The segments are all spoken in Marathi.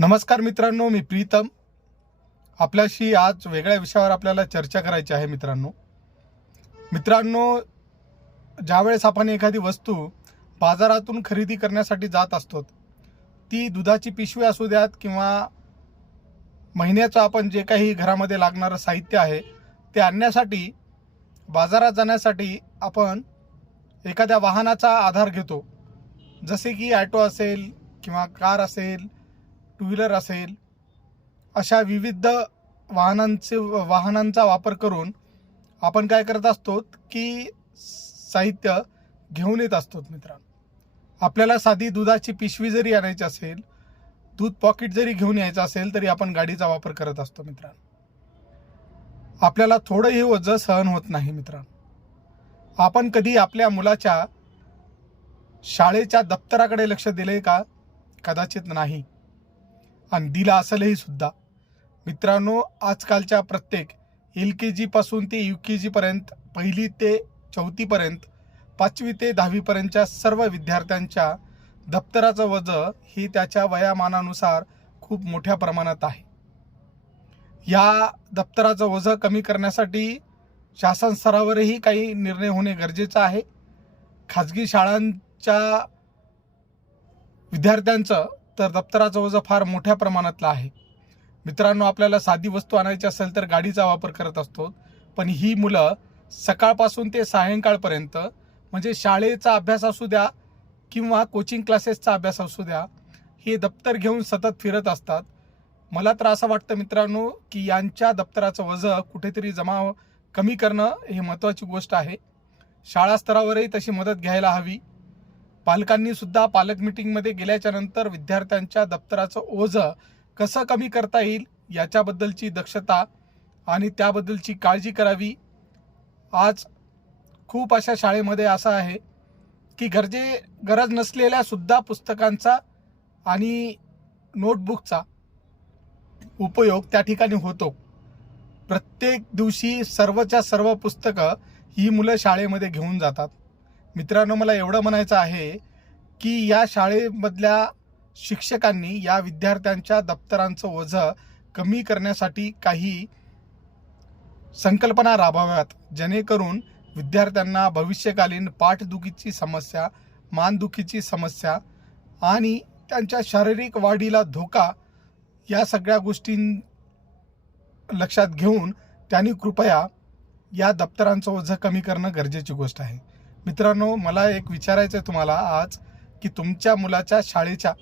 नमस्कार मित्रांनो मी प्रीतम. आपल्याशी आज वेगळ्या विषयावर आपल्याला चर्चा करायची आहे मित्रांनो. मित्रांनो ज्यावेळेस आपण एखादी वस्तू बाजारातून खरेदी करण्यासाठी जात असतो ती दुधाची पिशवी असू द्यात किंवा महिन्याचं आपण जे काही घरामध्ये लागणारं साहित्य आहे ते आणण्यासाठी बाजारात जाण्यासाठी आपण एखाद्या वाहनाचा आधार घेतो. जसे की ॲटो असेल किंवा कार असेल टू व्हीलर असेल अशा विविध वाहनांचे वाहनांचा वापर करून आपण काय करत असतो की साहित्य घेऊन येत असतो मित्रांनो. आपल्याला साधी दुधाची पिशवी जरी आणायची असेल दूध पॉकेट जरी घेऊन यायचं असेल तरी आपण गाडीचा वापर करत असतो मित्रांनो. आपल्याला थोडंही ओझं सहन होत नाही मित्रांनो. आपण कधी आपल्या मुलाच्या शाळेच्या दप्तराकडे लक्ष दिले का? कदाचित नाही. आणि दिला असेलही सुद्धा. मित्रांनो आजकालच्या प्रत्येक एल के जीपासून ते यू के जीपर्यंत पहिली ते चौथीपर्यंत पाचवी ते दहावीपर्यंतच्या सर्व विद्यार्थ्यांच्या दप्तराचं वज हे त्याच्या वयामानानुसार खूप मोठ्या प्रमाणात आहे. या दप्तराचं वज कमी करण्यासाठी शासन स्तरावरही काही निर्णय होणे गरजेचं आहे. खाजगी शाळांच्या विद्यार्थ्यांचं तर दप्तराचं वजं फार मोठ्या प्रमाणातलं आहे. मित्रांनो आपल्याला साधी वस्तू आणायची असेल तर गाडीचा वापर करत असतो. पण ही मुलं सकाळपासून ते सायंकाळपर्यंत म्हणजे शाळेचा अभ्यास असू द्या किंवा कोचिंग क्लासेसचा अभ्यास असू द्या हे दप्तर घेऊन सतत फिरत असतात. मला तर असं वाटतं मित्रांनो की यांच्या दप्तराचं वजं कुठेतरी जमा कमी करणं हे महत्त्वाची गोष्ट आहे. शाळा स्तरावरही तशी मदत घ्यायला हवी. पालकांनी सुद्धा पालक मिटिंगमध्ये गेल्याच्यानंतर विद्यार्थ्यांच्या दप्तराचं ओझं कसं कमी करता येईल याच्याबद्दलची दक्षता आणि त्याबद्दलची काळजी करावी. आज खूप अशा शाळेमध्ये असं आहे की गरजे गरज नसलेल्या सुद्धा पुस्तकांचा आणि नोटबुकचा उपयोग त्या ठिकाणी होतो. प्रत्येक दिवशी सर्वच्या सर्व पुस्तकं ही मुलं शाळेमध्ये घेऊन जातात. मित्रांनो मला एवढं म्हणायचं आहे की या शाळेमधल्या शिक्षकांनी या विद्यार्थ्यांच्या दप्तरांचं ओझं कमी करण्यासाठी काही संकल्पना राबवाव्यात. जेणेकरून विद्यार्थ्यांना भविष्यकालीन पाठदुखीची समस्या मानदुखीची समस्या आणि त्यांच्या शारीरिक वाढीला धोका या सगळ्या गोष्टी लक्षात घेऊन त्यांनी कृपया या दप्तरांचं ओझं कमी करणं गरजेची गोष्ट आहे. मित्रांनो मला एक विचारायचं आहे तुम्हाला आज की तुमच्या मुलाच्या शाळेच्या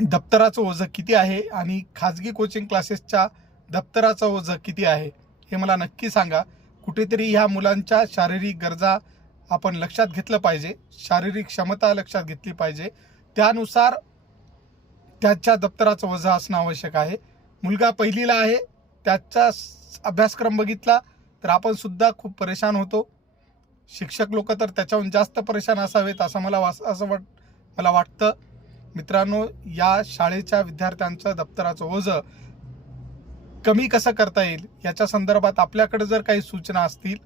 दप्तराचं ओझं किती आहे आणि खाजगी कोचिंग क्लासेसच्या दप्तराचं ओझं किती आहे हे मला नक्की सांगा. कुठेतरी ह्या मुलांच्या शारीरिक गरजा आपण लक्षात घेतलं पाहिजे शारीरिक क्षमता लक्षात घेतली पाहिजे. त्यानुसार त्याच्या दप्तराचं वजन असणं आवश्यक आहे. मुलगा पहिलीला आहे त्याचा अभ्यासक्रम बघितला तर आपण सुद्धा खूप परेशान होतो. शिक्षक लोक तर त्याच्याहून जास्त परेशान असावेत असं मला वास असं वाट मला वाटतं. मित्रांनो या शाळेच्या विद्यार्थ्यांचं दप्तराचं ओझं कमी कसं करता येईल याच्या संदर्भात आपल्याकडे जर काही सूचना असतील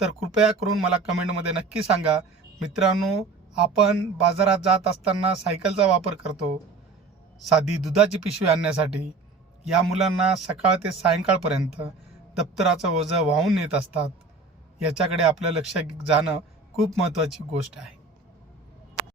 तर कृपया करून मला कमेंटमध्ये नक्की सांगा. मित्रांनो आपण बाजारात जात असताना सायकलचा वापर करतो. साधी दुधाची पिशवी आणण्यासाठी. या मुलांना सकाळ ते सायंकाळपर्यंत दप्तराचं ओझं वाहून नेत असतात. याच्याकडे आपलं लक्ष जाणं खूप महत्त्वाची गोष्ट आहे.